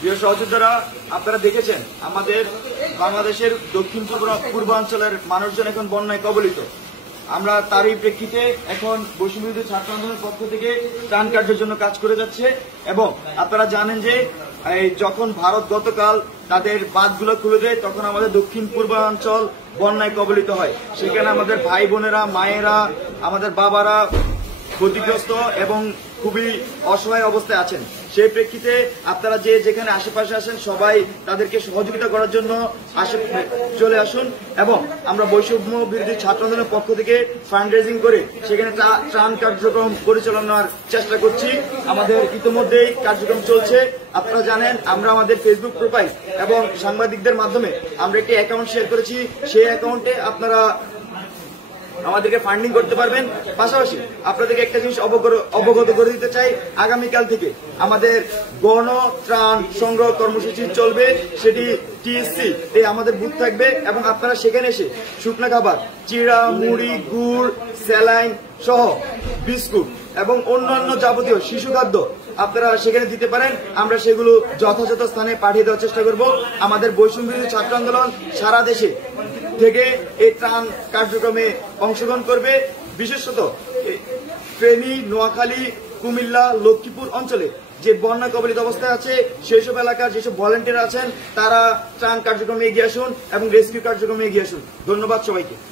প্রিয় সহযোদ্ধারা, আপনারা দেখেছেন আমাদের বাংলাদেশের দক্ষিণ পূর্বাঞ্চলের মানুষজন এখন বন্যায় কবলিত। আমরা তারই প্রেক্ষিতে এখন বৈষম্যবিরোধী ছাত্র আন্দোলনের পক্ষ থেকে ত্রাণ কার্যের জন্য কাজ করে যাচ্ছে। এবং আপনারা জানেন যে যখন ভারত গতকাল তাদের বাঁধগুলো খুলে দেয়, তখন আমাদের দক্ষিণ পূর্বাঞ্চল বন্যায় কবলিত হয়। সেখানে আমাদের ভাই বোনেরা, মায়েরা, আমাদের বাবারা ক্ষতিগ্রস্ত এবং খুবই অসহায় অবস্থায় আছেন। সেই প্রেক্ষিতে আপনারা যে যেখানে আশেপাশে আছেন সবাই তাদেরকে সহযোগিতা করার জন্য চলে আসুন। এবং আমরা বৈষম্য বিরোধী ছাত্র আন্দোলনের পক্ষ থেকে ফান্ড রেজিং করে সেখানে ত্রাণ কার্যক্রম পরিচালনার চেষ্টা করছি। আমাদের ইতিমধ্যেই কার্যক্রম চলছে। আপনারা জানেন আমরা আমাদের ফেসবুক প্রোফাইল এবং সাংবাদিকদের মাধ্যমে আমরা একটি অ্যাকাউন্ট শেয়ার করেছি। সেই অ্যাকাউন্টে আপনারা আমাদেরকে ফান্ডিং করতে পারবেন। পাশাপাশি আপনাদেরকে একটা জিনিস অবগত করে দিতে চাই, আগামীকাল থেকে আমাদের গণ ত্রাণ সংগ্রহ কর্মসূচি চলবে। সেটি টিএসসি তে আমাদের বুথ থাকবে এবং আপনারা সেখানে এসে শুকনো খাবার, চিড়া, মুড়ি, গুড়, স্যালাইন সহ বিস্কুট এবং অন্যান্য যাবতীয় শিশু খাদ্য আপনারা সেখানে দিতে পারেন। আমরা সেগুলো যথাযথ স্থানে পাঠিয়ে দেওয়ার চেষ্টা করব। আমাদের বৈষম্য বিরোধী ছাত্র আন্দোলন সারা দেশে থেকে এই ত্রাণ কার্যক্রমে অংশগ্রহণ করবে। বিশেষত ফেনী, নোয়াখালী, কুমিল্লা, লক্ষ্মীপুর অঞ্চলে যে বন্যা কবলিত অবস্থায় আছে সেই সব এলাকার যেসব ভলেন্টিয়ার আছেন তারা ত্রাণ কার্যক্রমে এগিয়ে আসুন এবং রেস্কিউ কার্যক্রমে এগিয়ে আসুন। ধন্যবাদ সবাইকে।